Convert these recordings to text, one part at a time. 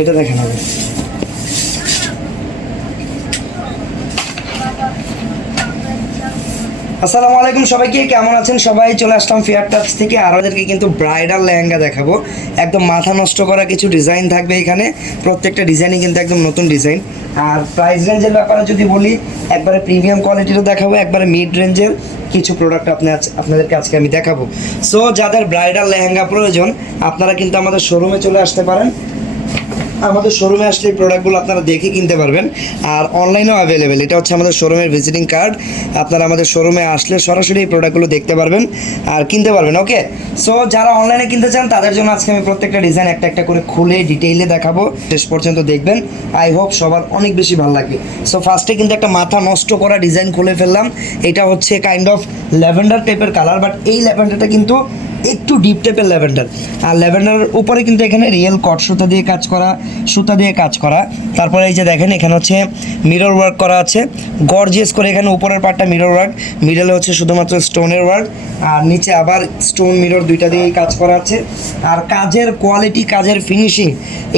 এটা দেখেন আগে। আসসালামু আলাইকুম সবাইকে, কেমন আছেন সবাই? চলে আসলাম ফেয়ার টাচ থেকে। আর আমাদেরকে কিন্তু ব্রাইডাল লেহেঙ্গা দেখাবো। একদম মাথা নষ্ট করা কিছু ডিজাইন থাকবে এখানে। প্রত্যেকটা ডিজাইনই কিন্তু একদম নতুন ডিজাইন। আর প্রাইস রেঞ্জের ব্যাপারে যদি বলি, একবারে প্রিমিয়াম কোয়ালিটিরও দেখাবো, একবারে মিড রেঞ্জের কিছু প্রোডাক্ট আপনাদেরকে আজকে আমি দেখাবো। সো যাদের ব্রাইডাল লেহেঙ্গা প্রয়োজন, আপনারা কিন্তু আমাদের শোরুমে চলে আসতে পারেন। আমাদের শোরুমে আসলে এই প্রোডাক্টগুলো আপনারা দেখে কিনতে পারবেন। আর অনলাইনেও অ্যাভেলেবেল। এটা হচ্ছে আমাদের শোরুমের ভিজিটিং কার্ড। আপনারা আমাদের শোরুমে আসলে সরাসরি এই প্রোডাক্টগুলো দেখতে পারবেন আর কিনতে পারবেন। ওকে, সো যারা অনলাইনে কিনতে চান তাদের জন্য আজকে আমি প্রত্যেকটা ডিজাইন একটা একটা করে খুলে ডিটেইলে দেখাবো। শেষ পর্যন্ত দেখবেন। আই হোপ সবার অনেক বেশি ভালো লাগবে। সো ফার্স্টে কিন্তু একটা মাথা নষ্ট করা ডিজাইন খুলে ফেললাম। এটা হচ্ছে কাইন্ড অফ ল্যাভেন্ডার টাইপের কালার, বাট এই ল্যাভেন্ডারটা কিন্তু একটু ডিপ টাইপের ল্যাভেন্ডার। আর ল্যাভেন্ডারের উপরে কিন্তু এখানে রিয়েল কট সুতা দিয়ে কাজ করা। তারপরে এই যে দেখেন এখানে হচ্ছে মিরর ওয়ার্ক করা আছে, গর্জিয়াস করে। এখানে উপরের পার্টটা মিরর ওয়ার্ক, মিডলে হচ্ছে শুধুমাত্র স্টোনের ওয়ার্ক, আর নিচে আবার স্টোন মিরর দুইটা দিয়েই কাজ করা আছে। আর কাজের কোয়ালিটি, কাজের ফিনিশিং,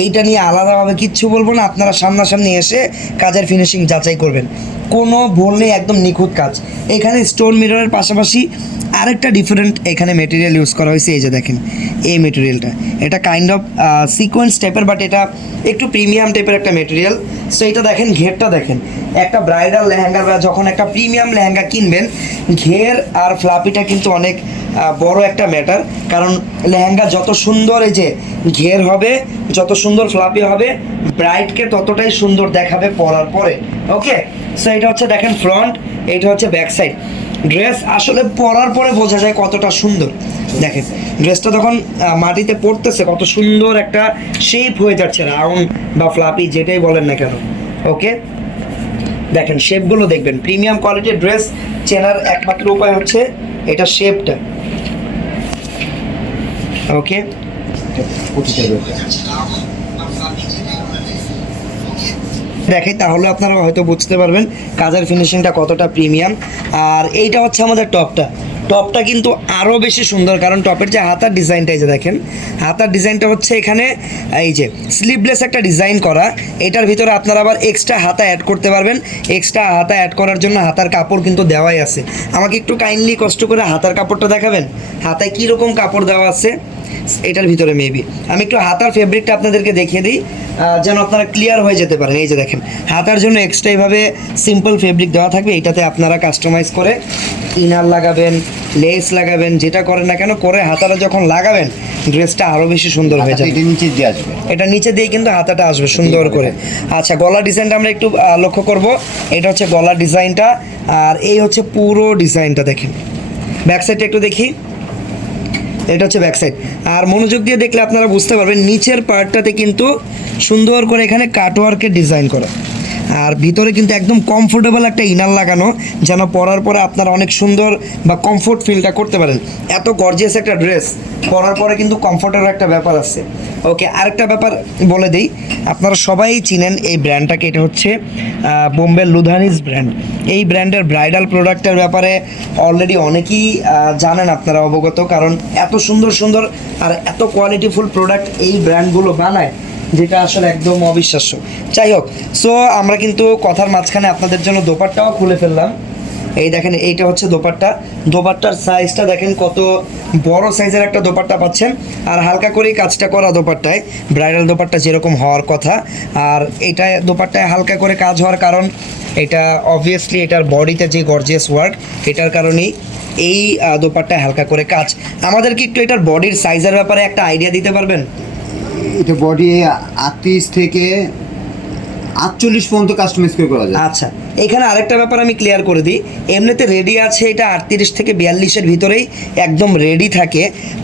এইটা নিয়ে আলাদাভাবে কিচ্ছু বলবো না। আপনারা সামনাসামনি এসে কাজের ফিনিশিং যাচাই করবেন, কোনো ভুল নেই, একদম নিখুঁত কাজ। এখানে স্টোন মিররের পাশাপাশি আরেকটা ডিফারেন্ট এখানে মেটেরিয়াল ইউজ করা হয়েছে। এই যে দেখেন এই মেটেরিয়ালটা, এটা কাইন্ড অফ সিকোয়েন্স টাইপের, বাট এটা একটু প্রিমিয়াম টাইপের একটা মেটেরিয়াল। সো এটা দেখেন, ঘেরটা দেখেন। একটা ব্রাইডাল লেহেঙ্গা বা যখন একটা প্রিমিয়াম লেহেঙ্গা কিনবেন, ঘের আর ফ্লাপিটা কিন্তু অনেক বড় একটা ম্যাটার। কারণ লেহেঙ্গা যত সুন্দর এই যে ঘের হবে, যত সুন্দর ফ্লাপি হবে, ব্রাইডকে ততটাই সুন্দর দেখাবে পরার পরে। ওকে, সো এটা হচ্ছে দেখেন ফ্রন্ট, এটা হচ্ছে ব্যাক সাইড। ড্রেস আসলে পরার পরে বোঝা যায় কতটা সুন্দর। দেখেন ড্রেসটা তখন মাটিতে পড়তেছে, কত সুন্দর একটা শেপ হয়ে যাচ্ছে, রাউন্ড বা ফ্লাপি যেটাই বলেন না কেন। ওকে, দেখেন শেপগুলো দেখবেন। প্রিমিয়াম কোয়ালিটির ড্রেস চেনার একমাত্র উপায় হচ্ছে এটা শেপটা। ওকে, দেখে তাহলে আপনারা হয়তো বুঝতে পারবেন কাজের ফিনিশিংটা কতটা প্রিমিয়াম। আর এইটা হচ্ছে আমাদের টপটা কিন্তু আরও বেশি সুন্দর, কারণ টপের যে হাতার ডিজাইনটা, এই যে দেখেন হাতার ডিজাইনটা হচ্ছে এখানে এই যে স্লিভলেস একটা ডিজাইন করা। এটার ভিতরে আপনারা আবার এক্সট্রা হাতা অ্যাড করতে পারবেন। এক্সট্রা হাতা অ্যাড করার জন্য হাতার কাপড় কিন্তু দেওয়াই আছে। আমাকে একটু কাইন্ডলি কষ্ট করে হাতার কাপড়টা দেখাবেন, হাতায় কীরকম কাপড় দেওয়া আছে এটার ভিতরে। মেবি আমি একটু হাতার ফেব্রিকটা আপনাদেরকে দেখিয়ে দিই, যেন আপনারা ক্লিয়ার হয়ে যেতে পারেন। এই যে দেখেন হাতার জন্য এক্সট্রা এইভাবে সিম্পল ফেব্রিক দেওয়া থাকবে। এইটাতে আপনারা কাস্টমাইজ করে ইনার লাগাবেন, লেস লাগাবেন, যেটা করেন না কেন করে হাতাটা যখন লাগাবেন ড্রেসটা আরও বেশি সুন্দর হয়ে যাবে। এটা নিচে দিয়ে কিন্তু হাতাটা আসবে সুন্দর করে। আচ্ছা, গলার ডিজাইনটা আমরা একটু লক্ষ্য করব। এটা হচ্ছে গলার ডিজাইনটা, আর এই হচ্ছে পুরো ডিজাইনটা। দেখেন ব্যাক সাইডটা একটু দেখি, এটা হচ্ছে ব্যাক সাইড। আর মনোযোগ দিয়ে দেখলে আপনারা বুঝতে পারবেন নিচের পার্টটাতে কিন্তু সুন্দর করে এখানে কাটওয়ার্কের ডিজাইন করা, আর ভিতরে কিন্তু একদম কমফোর্টেবল একটা ইনার লাগানো, যেন পরার পরে আপনারা অনেক সুন্দর বা কমফোর্ট ফিলটা করতে পারেন। এত গর্জিয়াস একটা ড্রেস পরার পরে কিন্তু কমফোর্টের একটা ব্যাপার আছে। ওকে, আরেকটা ব্যাপার বলে দিই, আপনারা সবাই চিনেন এই ব্র্যান্ডটাকে। এটা হচ্ছে বোম্বে লুধানিস ব্র্যান্ড। এই ব্র্যান্ডের ব্রাইডাল প্রোডাক্টের ব্যাপারে অলরেডি অনেকেই জানেন, আপনারা অবগত, কারণ এত সুন্দর সুন্দর আর এত কোয়ালিটিফুল প্রোডাক্ট এই ব্র্যান্ডগুলো বানায়, যেটা আসলে একদম অবিশ্বাস্য। যাই হোক, সো আমরা কিন্তু কথার মাঝখানে আপনাদের জন্য দোপাট্টাও খুলে ফেললাম। এই দেখেন এইটা হচ্ছে দোপাট্টার সাইজটা দেখেন, কত বড় সাইজের একটা দোপাট্টা পাচ্ছেন। আর হালকা করেই কাজটা করা দোপাট্টায়, ব্রাইডাল দোপাট্টা যেরকম হওয়ার কথা। আর এটা দোপাট্টায় হালকা করে কাজ হওয়ার কারণ, এটা অবভিয়াসলি এটার বডিতে যে গর্জিয়াস ওয়ার্ক, এটার কারণেই এই দোপাট্টায় হালকা করে কাজ। আমাদেরকে একটু এটার বডির সাইজের ব্যাপারে একটা আইডিয়া দিতে পারবেন? এটা বডি 38 থেকে 48 পর্যন্ত কাস্টমাইজ করে করা যায়। আচ্ছা, এখানে আরেকটা ব্যাপার আমি ক্লিয়ার করে দিই। এমনিতে রেডি আছে এটা 38 থেকে 42-এর ভিতরেই একদম রেডি থাকে,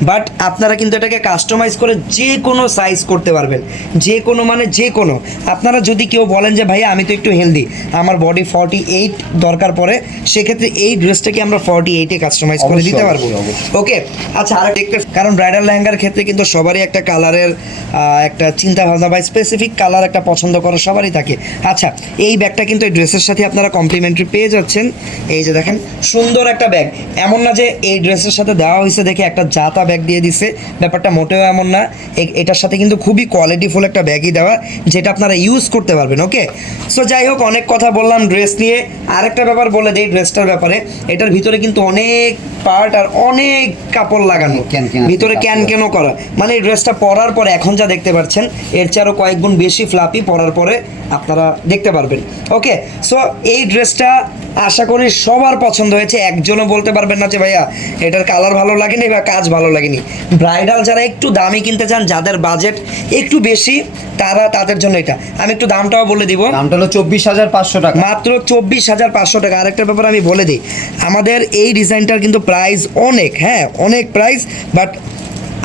বাট আপনারা কিন্তু এটাকে কাস্টমাইজ করে যে কোনো সাইজ করতে পারবেন, যে কোনো মানে যে কোনো। আপনারা যদি কেউ বলেন যে ভাইয়া আমি তো একটু হেলদি, আমার বডি 48 দরকার পড়ে, সেক্ষেত্রে এই ড্রেসটাকে আমরা 48-এ কাস্টমাইজ করে দিতে পারবো। ওকে, আচ্ছা, আর দেখতে, কারণ ব্রাইডাল লেহেঙ্গার ক্ষেত্রে কিন্তু সবারই একটা কালারের একটা চিন্তা ভাবনা বা স্পেসিফিক কালার একটা পছন্দ করা সবারই থাকে। আচ্ছা, এই ব্যাগটা কিন্তু এই ড্রেসের সাথে আপনারা কমপ্লিমেন্টারি পেয়ে যাচ্ছেন। এই যে দেখেন সুন্দর একটা ব্যাগ, এমন না যে এই ড্রেসের সাথে দেওয়া হয়েছে দেখে একটা জাতা ব্যাগ দিয়ে দিছে, ব্যাপারটা মোটেও এমন না। এটার সাথে কিন্তু খুবই কোয়ালিটিফুল একটা ব্যাগই দেওয়া, যেটা আপনারা ইউজ করতে পারবেন। ওকে, সো যাই হোক, অনেক কথা বললাম ড্রেস নিয়ে। আরেকটা ব্যাপার বলে দেই ড্রেসটার ব্যাপারে, এটার ভিতরে কিন্তু অনেক পার্ট আর অনেক কাপড় লাগানো, ভিতরে ক্যান ক্যানও করা, মানে এই ড্রেসটা পরার পরে এখন যা দেখতে পাচ্ছেন এর চেয়ে আরও কয়েক গুণ বেশি ফ্লাপি পরার পরে আপনারা দেখতে পারবেন। ওকে, সো এই ড্রেসটা আশা করি সবার পছন্দ হয়েছে, একজনও বলতে পারবেন না যে ভাইয়া এটার কালার ভালো লাগেনি বা কাজ ভালো লাগেনি। ব্রাইডাল যারা একটু দামি কিনতে চান, যাদের বাজেট একটু বেশি, তাদের জন্য এটা। আমি একটু দামটাও বলে দিব, দামটা হলো 24,500 টাকা, মাত্র 24,500 টাকা। আরেকটা ব্যাপার আমি বলে দিই, আমাদের এই ডিজাইনটার কিন্তু প্রাইস অনেক, হ্যাঁ অনেক প্রাইস, বাট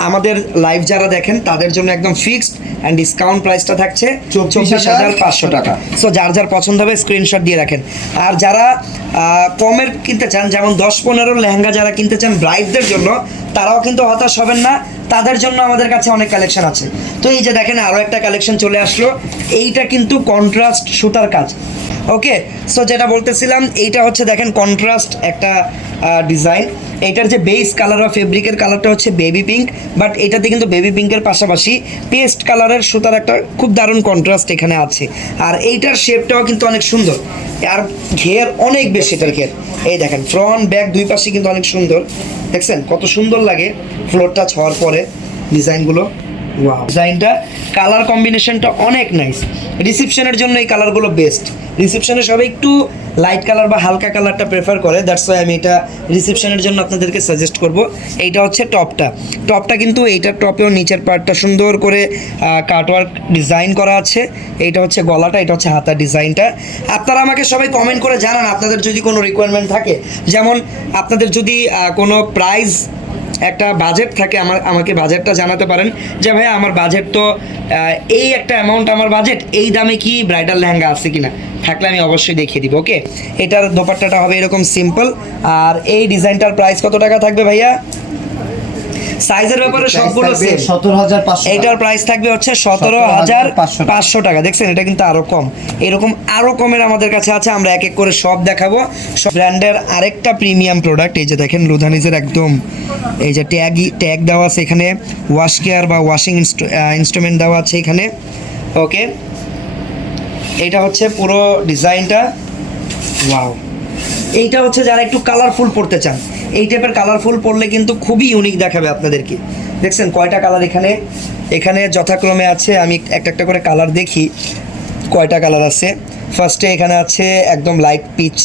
আমাদের লাইভ যারা দেখেন তাদের জন্য একদম ফিক্সড অ্যান্ড ডিসকাউন্ট প্রাইসটা থাকছে 24,500 টাকা। সো যার যার পছন্দ হবে স্ক্রিনশট দিয়ে রাখেন। আর যারা কমের কিনতে চান, যেমন 10-15 লেহেঙ্গা যারা কিনতে চান ব্রাইডদের জন্য, তারাও কিন্তু হতাশ হবেন না, তাদের জন্য আমাদের কাছে অনেক কালেকশন আছে। তো এই যে দেখেন আরও একটা কালেকশন চলে আসলো, এইটা কিন্তু কন্ট্রাস্ট সুতার কাজ। ওকে, সো যেটা বলতেছিলাম, এইটা হচ্ছে দেখেন কন্ট্রাস্ট একটা ডিজাইন। এইটার যে বেস কালার বা ফেব্রিকের কালারটা হচ্ছে বেবি পিঙ্ক, বাট এটাতে কিন্তু বেবি পিঙ্কের পাশাপাশি পেস্ট কালারের সুতার একটা খুব দারুণ কন্ট্রাস্ট এখানে আছে। আর এইটার শেপটাও কিন্তু অনেক সুন্দর, আর ঘের অনেক বেশি এটার ঘের। এই দেখেন ফ্রন্ট ব্যাক দুই পাশে কিন্তু অনেক সুন্দর, দেখছেন কত সুন্দর লাগে ফ্লোর টাচ হওয়ার পরে ডিজাইনগুলো। ওয়াও, ডিজাইনটা কালার কম্বিনেশনটা অনেক নাইস। রিসেপশনের জন্য এই কালারগুলো বেস্ট। রিসেপশনে সবাই একটু লাইট কালার বা হালকা কালারটা প্রেফার করে, দ্যাটস ওয়াই আমি এটা রিসেপশনের জন্য আপনাদেরকে সাজেস্ট করব। এইটা হচ্ছে টপটা কিন্তু এইটার টপেও নিচের পার্টটা সুন্দর করে কাটওয়ার্ক ডিজাইন করা আছে। এইটা হচ্ছে গলাটা, এটা হচ্ছে হাতার ডিজাইনটা। আপনারা আমাকে সবাই কমেন্ট করে জানান আপনাদের যদি কোনো রিকোয়ারমেন্ট থাকে, যেমন আপনাদের যদি কোনো প্রাইস একটা বাজেট থাকে, আমাকে বাজেটটা জানাতে পারেন যে ভাইয়া আমার বাজেট তো এই একটা অ্যামাউন্ট, আমার বাজেট এই দামে কি ব্রাইডাল লেহেঙ্গা আছে কিনা, থাকলে আমি অবশ্যই দেখিয়ে দিব। ওকে, এটার দোপাট্টাটা হবে এরকম সিম্পল। আর এই ডিজাইনটার প্রাইস কত টাকা থাকবে ভাইয়া? সাইজের ব্যাপারে সবগুলো সেম, 17,500। এইটার প্রাইস থাকবে হচ্ছে 17,500 টাকা। দেখছেন এটা কিন্তু আরো কম, এরকম আরো কমের আমাদের কাছে আছে, আমরা এক এক করে সব দেখাবো। সব ব্র্যান্ডের আরেকটা প্রিমিয়াম প্রোডাক্ট, এই যে দেখেন লুধানিজের একদম এই যে ট্যাগ দেওয়া আছে এখানে, ওয়াশ কেয়ার বা ওয়াশিং ইনস্ট্রুমেন্ট দেওয়া আছে এখানে। ওকে, এইটা হচ্ছে পুরো ডিজাইনটা। ওয়াও, এইটা হচ্ছে যারা একটু কালারফুল পড়তে চান, এই টাইপের কালারফুল পড়লে কিন্তু খুবই ইউনিক দেখাবে আপনাদেরকে। দেখছেন কয়টা কালার এখানে যথাক্রমে আছে, আমি একটা একটা করে কালার দেখি কয়টা কালার আছে। ফার্স্টে এখানে আছে একদম লাইট পিচ,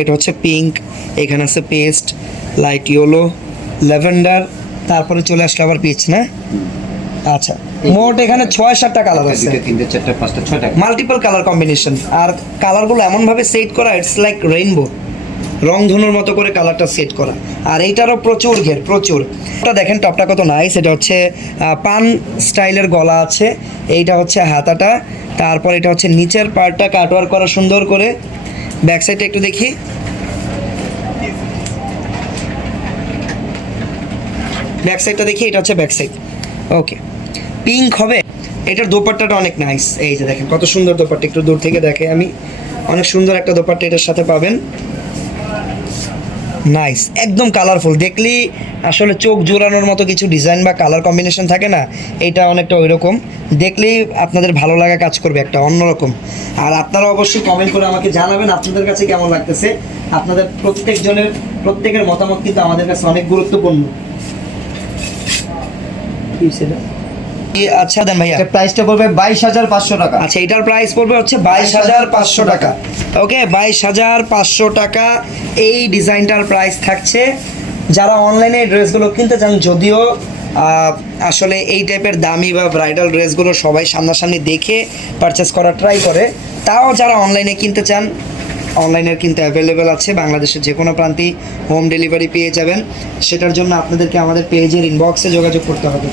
এটা হচ্ছে পিঙ্ক, এখানে আছে পেস্ট, লাইট ইয়েলো, ল্যাভেন্ডার, তারপরে চলে আসলে আবার পিচ না। আচ্ছা, মোট এখানে 6-7টা কালার আছে, 2, 3, 4, 5, 6টা মাল্টিপল কালার কম্বিনেশন। আর কালারগুলো এমনভাবে সেট করা, ইটস লাইক রেইনবো, রংধনুর মতো করে কালারটা সেট করা। আর এইটারও প্রচুর ঘের, প্রচুর। এটা দেখেন টপটা কত নাইস, এটা হচ্ছে পান স্টাইলের গলা আছে, এইটা হচ্ছে হাতাটা, তারপর এটা হচ্ছে নিচের পার্টটা কাটওয়ার্ক করা সুন্দর করে। ব্যাক সাইডটা একটু দেখি, ব্যাক সাইডটা দেখি, এটা হচ্ছে ব্যাক সাইড। ওকে, পিঙ্ক হবে। এটার দোপাট্টাটা অনেক নাইস, এই যে দেখেন কত সুন্দর দোপাট্টা, একটু দূর থেকে দেখে আমি, অনেক সুন্দর একটা দোপাট্টা এটার সাথে পাবেন। নাইস, একদম কালারফুল, দেখলেই আসলে চোখ জোড়ানোর মতো কিছু ডিজাইন বা কালার কম্বিনেশন থাকে না, এইটা অনেকটা ওই রকম, দেখলেই আপনাদের ভালো লাগা কাজ করবে, একটা অন্যরকম। আর আপনারা অবশ্যই কমেন্ট করে আমাকে জানাবেন আপনাদের কাছে কেমন লাগতেছে। আপনাদের প্রত্যেকের মতামত কিন্তু আমাদের কাছে অনেক গুরুত্বপূর্ণ। আচ্ছা দেন ভাইয়া, এটা প্রাইসটা পড়বে 22,500 টাকা। আচ্ছা, এটার প্রাইস পড়বে হচ্ছে 22,500 টাকা। ওকে, 22,500 টাকা এই ডিজাইনটার প্রাইস থাকছে। যারা অনলাইনে এই ড্রেসগুলো কিনতে চান, যদিও আসলে এই টাইপের দামি বা ব্রাইডাল ড্রেসগুলো সবাই সামনাসামনি দেখে পারচেস করার ট্রাই করে, তাও যারা অনলাইনে কিনতে চান, অনলাইনের কিন্তু অ্যাভেলেবেল আছে, বাংলাদেশের যে কোনো প্রান্তেই হোম ডেলিভারি পেয়ে যাবেন। সেটার জন্য আপনাদেরকে আমাদের পেজের ইনবক্সে যোগাযোগ করতে হবে।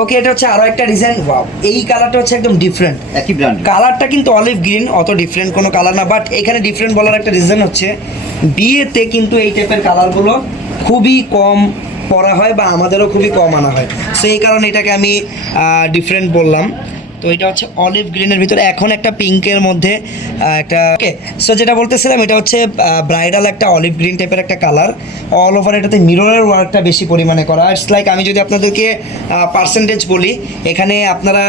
ওকে, এটা হচ্ছে আরো একটা ডিজাইন। ওয়াও, এই কালারটা হচ্ছে একদম ডিফারেন্ট, একই ব্র্যান্ড। কালারটা কিন্তু অলিভ গ্রিন, অত ডিফারেন্ট কোনো কালার না, বাট এখানে ডিফারেন্ট বলার একটা রিজন হচ্ছে বিয়েতে কিন্তু এই টাইপের কালারগুলো খুবই কম পরা হয় বা আমাদেরও খুবই কম আনা হয়, সো এই কারণে এটাকে আমি ডিফারেন্ট বললাম। তো এটা হচ্ছে অলিভ গ্রিনের ভিতরে, এখন একটা পিঙ্কের মধ্যে একটা ওকে। সো যেটা বলতেছিলাম, এটা হচ্ছে ব্রাইডাল একটা অলিভ গ্রিন টাইপের একটা কালার। অল ওভার এটাতে মিররের ওয়ার্কটা বেশি পরিমাণে করা। ইটস লাইক আমি যদি আপনাদেরকে পার্সেন্টেজ বলি, এখানে আপনারা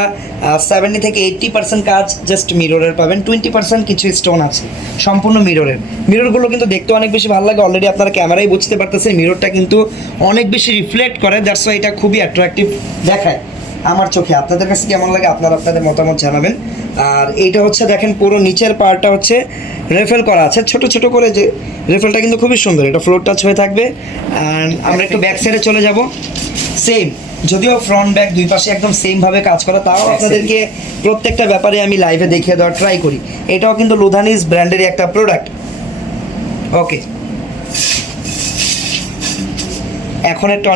70 থেকে 80% কাজ জাস্ট মিররের পাবেন, 20% কিছু স্টোন আছে, সম্পূর্ণ মিররের। মিররগুলো কিন্তু দেখতে অনেক বেশি ভালো লাগে, অলরেডি আপনারা ক্যামেরায় বুঝতে পারতেছেন মিররটা কিন্তু অনেক বেশি রিফ্লেক্ট করে, দ্যাটস ওয়াই এটা খুবই অ্যাট্রাকটিভ দেখায় আমার চোখে। আপনাদের কাছে কেমন লাগে আপনারা আপনাদের মতামত জানাবেন। আর এইটা হচ্ছে দেখেন পুরো নিচের পার্টটা হচ্ছে রেফেল করা আছে ছোট ছোট করে, যে রেফেলটা কিন্তু খুবই সুন্দর, এটা ফ্লোর টাচ হয়ে থাকবে। অ্যান্ড আমরা একটু ব্যাক সাইডে চলে যাব, সেম, যদিও ফ্রন্ট ব্যাক দুই পাশে একদম সেম ভাবে কাজ করা, তাও আপনাদেরকে প্রত্যেকটা ব্যাপারে আমি লাইভে দেখিয়ে দেওয়ার ট্রাই করি। এটাও কিন্তু লুধানিস ব্র্যান্ডেরই একটা প্রোডাক্ট। ওকে, এখন একটা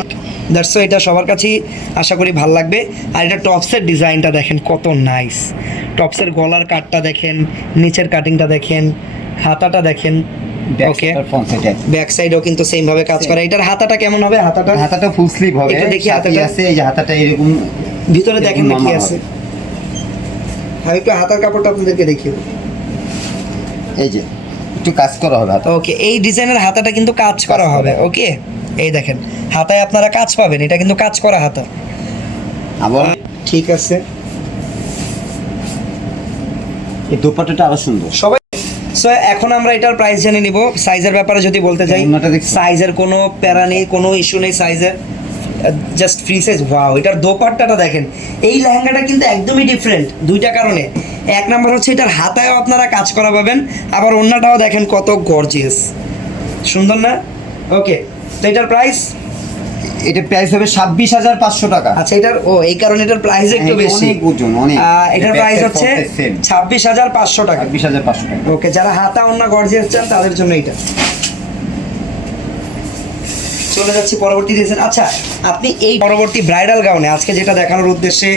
দ্যাটস এটা সবার কাছেই আশা করি ভালো লাগবে। আর এটা টপসের ডিজাইনটা দেখেন কত নাইস, টপসের গলার কাটটা দেখেন, নিচের কাটিংটা দেখেন, হাতাটা দেখেন। ওকে, ব্যাক সাইডেও কিন্তু সেম ভাবে কাজ করা। এটার হাতাটা কেমন হবে? হাতাটা ফুল স্লিভ হবে, একটু দেখি হাতাটা হাতাটা। আছে, এই যে হাতাটা এরকম ভিতরে দেখেন না কি মামা আছে। আমি একটু হাতার কাপড়টা আপনাদেরকে দেখিয়ে দেব। এই যে একটু কাজ করা হবে হাতা। ওকে, এই ডিজাইনের হাতাটা কিন্তু কাজ করা হবে। ওকে, এই দেখেন হাতায় আপনারা কাজ পাবেন, এটা কিন্তু কাজ করা হাতা। আবার ঠিক আছে, এই দোপাট্টাটা আরো সুন্দর। সবাই সো এখন আমরা এটার প্রাইস জেনে নিব। সাইজের ব্যাপারে যদি বলতে চাই, ওন্নাটা দেখছি। সাইজের কোনো প্যারা নেই, কোনো ইস্যু নেই সাইজের, জাস্ট ফ্রি সাইজ। ওয়াও, এটার দোপাট্টাটা দেখেন, এই লেহেঙ্গাটা কিন্তু একদমই ডিফারেন্ট দুইটা কারণে। এক নাম্বার হচ্ছে এটার হাতায়ও আপনারা কাজ করা পাবেন, আবার ওন্নাটাও দেখেন কত গর্জিয়াস, সুন্দর না? ওকে, তো এটার প্রাইস, এটা প্রাইস হবে 26,500 টাকা। আচ্ছা এটার এই কারণে এটার প্রাইস একটু হ্যাঁ, বেশি। অনেক ওজন, অনেক। এটার প্রাইস হচ্ছে 26,500 টাকা। 26,500 টাকা। ওকে, যারা হাতা ওন্না গর্জিয়াস চান তাদের জন্য এটা। চলে যাচ্ছি পরবর্তী ডিজাইন। আচ্ছা, আপনি এই পরবর্তী ব্রাইডাল গাউনে আজকে যেটা দেখানোর উদ্দেশ্যে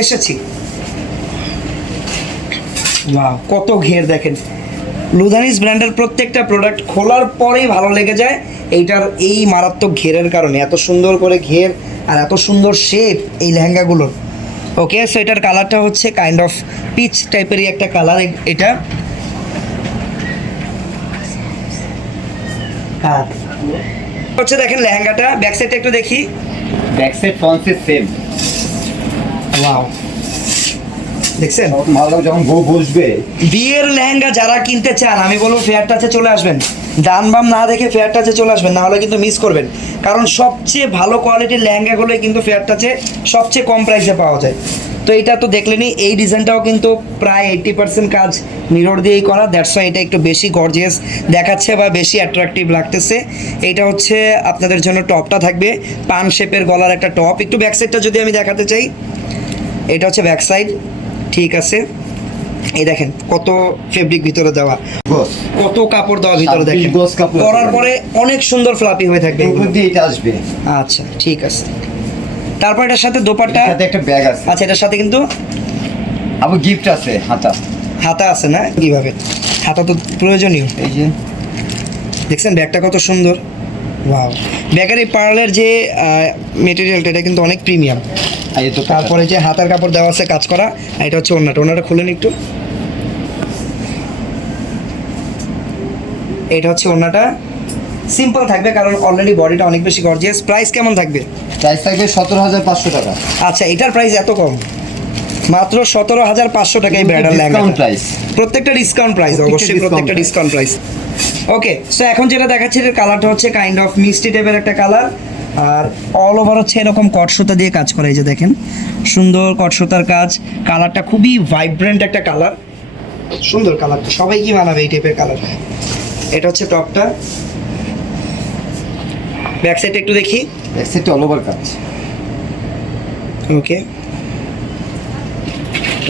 এসেছি, ওয়াও কত ঘের দেখেন। লুধানিস ব্র্যান্ডের প্রত্যেকটা প্রোডাক্ট খোলার পরেই ভালো লেগে যায়, এইটার এই মারাত্মক ঘেরের কারণে। এত সুন্দর করে ঘের আর এত সুন্দর শেপ এই লেহেঙ্গাগুলোর। ওকে, সো এটার কালারটা হচ্ছে কাইন্ড অফ পিচ টাইপেরই একটা কালার এটা। হ্যাঁ, হচ্ছে দেখেন লেহেঙ্গাটা, ব্যাক সাইডটা একটু দেখি। Back side front side same. Wow, দেখছেন? ভালো যখন বউ বসবে। বিয়ের লেহেঙ্গা যারা কিনতে চান, আমি বলবো ফেয়ার টাচে চলে আসবেন, ডান বাম না দেখে ফেয়ার টাচে চলে আসবেন, না হলে কিন্তু মিস করবেন। কারণ সবচেয়ে ভালো কোয়ালিটির লেহেঙ্গাগুলোই কিন্তু ফেয়ার টাচে সবচেয়ে কম প্রাইসে পাওয়া যায়। তো এটা তো দেখলেনই, এই ডিজাইনটাও কিন্তু প্রায় 80% কাজ মিরর দিয়েই করা, দ্যাটস ওয়াই এটা একটু বেশি গর্জিয়াস দেখাচ্ছে বা বেশি অ্যাট্রাকটিভ লাগতেছে। এইটা হচ্ছে আপনাদের জন্য টপটা থাকবে পান শেপের গলার একটা টপ। একটু ব্যাক সাইডটা যদি আমি দেখাতে চাই, এটা হচ্ছে ব্যাক সাইড। ঠিক আছে, এই দেখেন কত ফেব্রিক ভিতরে দেওয়া, গস কত কাপড় দেওয়া ভিতরে দেখেন, 26 গজ কাপড় পরার পরে অনেক সুন্দর ফ্লাপি হয়ে থাকবে এর এগুলো। মধ্যে এটা আসবে। আচ্ছা ঠিক আছে, তারপর এটার সাথে দোপাট্টা। এটাতে একটা ব্যাগ আছে। আচ্ছা, এটার সাথে কিন্তু আবার গিফট আছে হাতা। হাতা আছে না? কিভাবে? হাতা তো প্রয়োজনীয়। এই যে দেখছেন ব্যাগটা কত সুন্দর। ওয়াও, ব্যাগের এই পার্লের যে মেটেরিয়ালটা, এটা কিন্তু অনেক প্রিমিয়াম। আর এই তো তারপরে যে হাতার কাপড় দেওয়া আছে কাজ করা, আর এটা হচ্ছে ওড়নাটা। ওড়নাটা খুলেন একটু। এটা হচ্ছে ওড়নাটা, সিম্পল থাকবে কারণ অলরেডি বডিটা অনেক বেশি গর্জিয়াস। প্রাইস কেমন থাকবে? প্রাইস থাকবে 17,500 টাকা। আচ্ছা, এটার প্রাইস এত কম, মাত্র 17,500 টাকায় ব্রাইডাল লেহেঙ্গা। Discount price. প্রত্যেকটা ডিসকাউন্ট প্রাইস, প্রত্যেকটা অবশ্যই প্রত্যেকটা discount discount price. Okay, so এখন যেটা দেখাচ্ছি এর কালারটা হচ্ছে কাইন্ড অফ মিষ্টি টাইপের একটা কালার, আর অল ওভার হচ্ছে এরকম কটসুতা দিয়ে কাজ করা। এই যে দেখেন সুন্দর কটসুতার কাজ, কালারটা খুবই ভাইব্রেন্ট একটা কালার, সুন্দর কালারটা, সবাই কি মানাবে এই টাইপের কালার। এটা হচ্ছে টপটা, ব্যাক সাইডটা একটু দেখি। ব্যাক সাইডে অল ওভার কাজ। ওকে,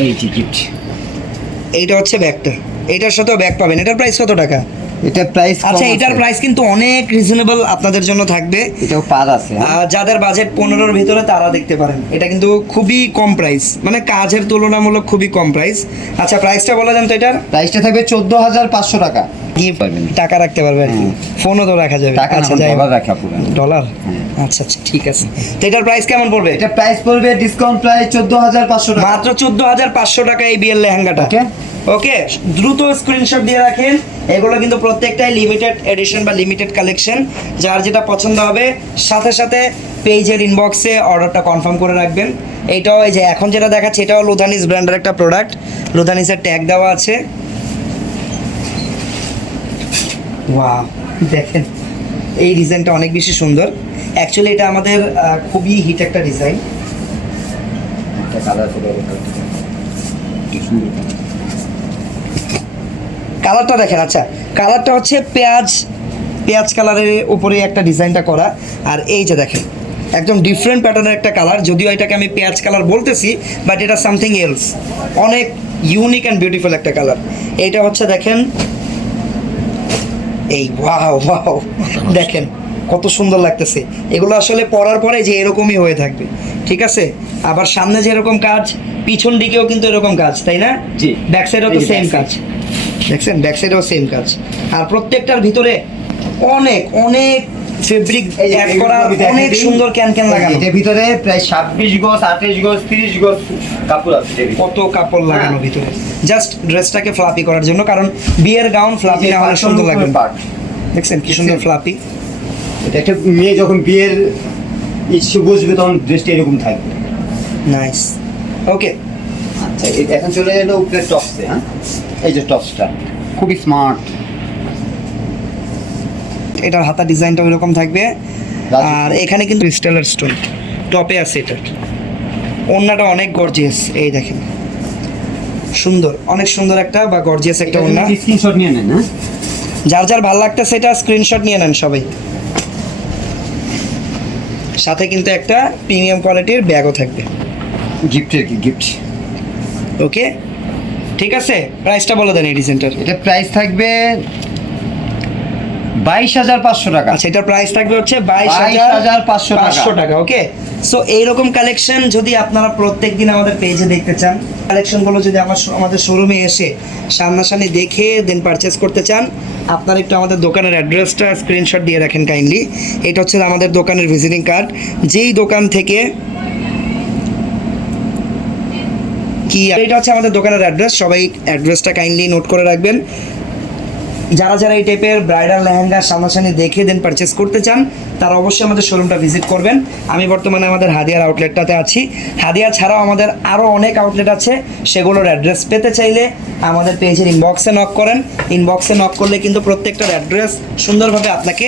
এই যে গিফট। এইটা হচ্ছে ব্যাগটা, এইটার সাথেও ব্যাগ পাবেন। এটার প্রাইস কত টাকা? এটা প্রাইস আচ্ছা, এটার প্রাইস কিন্তু অনেক রিজনেবল আপনাদের জন্য থাকবে। এটাও পার আছে। যাদের বাজেট 15-র ভিতরে তারা দেখতে পারেন, এটা কিন্তু খুবই কম প্রাইস, মানে কাজের তুলনামূলক খুবই কম প্রাইস। আচ্ছা, প্রাইসটা বলে দেন তো এটার। প্রাইসটা থাকবে 14,500 টাকা। গিফট পারবেন। টাকা রাখতে পারবে আর কি, হ্যাঁ। ফোনও তো রাখা যাবে। টাকা আচ্ছা না, যাই হোক। ডলার রাখা পুরো। ডলার, হ্যাঁ। আচ্ছা আচ্ছা ঠিক আছে। তো এটার প্রাইস কেমন পড়বে? এটা প্রাইস পড়বে ডিসকাউন্ট প্রাইস 14,500 টাকা। মাত্র 14,500 টাকা এই বিয়ের লেহেঙ্গাটা। ওকে। ওকে, দ্রুত স্ক্রিনশট দিয়ে রাখেন। এগুলো কিন্তু প্রত্যেকটাই লিমিটেড এডিশন বা লিমিটেড কালেকশন। যার যেটা পছন্দ হবে সাথে সাথে পেজের ইনবক্সে অর্ডারটা কনফার্ম করে রাখবেন। এইটাও এই যে এখন যেটা দেখাচ্ছে এটাও লুধানিস ব্র্যান্ডের একটা প্রোডাক্ট, লুধানিসের ট্যাগ দেওয়া আছে। ওয়াও, দেখেন এই ডিজাইনটা অনেক বেশি সুন্দর। অ্যাকচুয়ালি এটা আমাদের খুবই হিট একটা ডিজাইন। একটা কালার ছিল কি সুন্দর। কালারটা দেখেন, আচ্ছা কালারটা হচ্ছে পেঁয়াজ কালারের উপরে একটা ডিজাইনটা করা। আর এই যে দেখেন একদম ডিফারেন্ট প্যাটার্নের একটা কালার, যদিও এটাকে আমি পেঁয়াজ কালার বলতেছি বাট এটা সামথিং এলস, অনেক ইউনিক অ্যান্ড বিউটিফুল একটা কালার। এইটা হচ্ছে দেখেন এই ওয়াও ওয়াও, দেখেন কত সুন্দর লাগতেছে। এগুলো আসলে পরার পরে যে এরকমই হয়ে থাকবে, ঠিক আছে। আবার সামনে যেরকম কাজ, পিছন দিকেও কিন্তু এরকম কাজ, তাই না? জি। ব্যাক সাইডেও তো এই যে সেম back কাজ, দেখছেন ব্যাক সাইডেও সেম কাজ। আর প্রত্যেকটার ভিতরে অনেক অনেক ফেব্রিক অ্যাড করা, অনেক সুন্দর ক্যান লাগানো। এটার ভিতরে প্রায় 26 গজ, 28 গজ, 30 গজ কাপড় আছে এটার ভিতরে। কত কাপড় লাগানো হ্যাঁ। ভিতরে, জাস্ট ড্রেসটাকে ফ্লাপি করার জন্য, কারণ বিয়ের গাউন ফ্লাপি না হলে সুন্দর লাগবে না। পার্ট। দেখছেন কি সুন্দর দেখছেন? ফ্লাপি। এটা একটা মেয়ে যখন বিয়ের ইচ্ছে বসবে তখন ড্রেসটা এরকম থাকবে। নাইস। ওকে, আচ্ছা এখন চলে এলো উপরে টপসে। হ্যাঁ, এই যে টপসটা খুবই স্মার্ট। এটার হাতা ডিজাইনটা ওইরকম থাকবে। রাজু। আর এখানে কিন্তু ক্রিস্টালের স্টোন টপে আছে। এটা ওড়নাটা অনেক গর্জিয়াস, এই দেখেন সুন্দর, অনেক সুন্দর একটা বা গর্জিয়াস একটা ওড়না। স্ক্রিনশট নিয়ে নেন। হ্যাঁ, যার যার ভালো লাগতেছে এটা স্ক্রিনশট নিয়ে নেন সবাই। সাথে কিন্তু একটা প্রিমিয়াম কোয়ালিটির ব্যাগও থাকবে। গিফটের কি গিফট। ওকে ঠিক আছে, প্রাইসটা বলে দেন এই ডিজাইনটার। এটা প্রাইস থাকবে 22,500 টাকা। আচ্ছা এটার প্রাইস থাকবে হচ্ছে 22,500 টাকা। ওকে, সো এইরকম কালেকশন যদি আপনারা প্রত্যেক দিন আমাদের পেজে দেখতে চান, কালেকশনগুলো যদি আমাদের শোরুমে এসে সামনাসামনি দেখে দেন পারচেস করতে চান, আপনারা একটু আমাদের দোকানের অ্যাড্রেসটা স্ক্রিনশট দিয়ে রাখেন কাইন্ডলি। এটা হচ্ছে আমাদের দোকানের ভিজিটিং কার্ড। যেই দোকান থেকে কি, এটা হচ্ছে আমাদের দোকানের অ্যাড্রেস, সবাই অ্যাড্রেসটা কাইন্ডলি নোট করে রাখবেন। যারা যারা এই টাইপের ব্রাইডাল লেহেঙ্গা সামনাসামনি দেখে দেন পারচেস করতে চান তারা অবশ্যই আমাদের শোরুমটা ভিজিট করবেন। আমি বর্তমানে আমাদের হাদিয়ার আউটলেটটাতে আছি। হাদিয়া ছাড়াও আমাদের আরও অনেক আউটলেট আছে, সেগুলোর অ্যাড্রেস পেতে চাইলে আমাদের পেজের ইনবক্সে নক করেন। ইনবক্সে নক করলে কিন্তু প্রত্যেকটার অ্যাড্রেস সুন্দরভাবে আপনাকে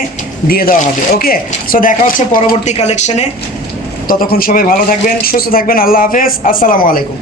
দিয়ে দেওয়া হবে। ওকে, সো দেখা হচ্ছে পরবর্তী কালেকশনে। ততক্ষণ সবাই ভালো থাকবেন, সুস্থ থাকবেন। আল্লাহ হাফেজ, আসসালামু আলাইকুম।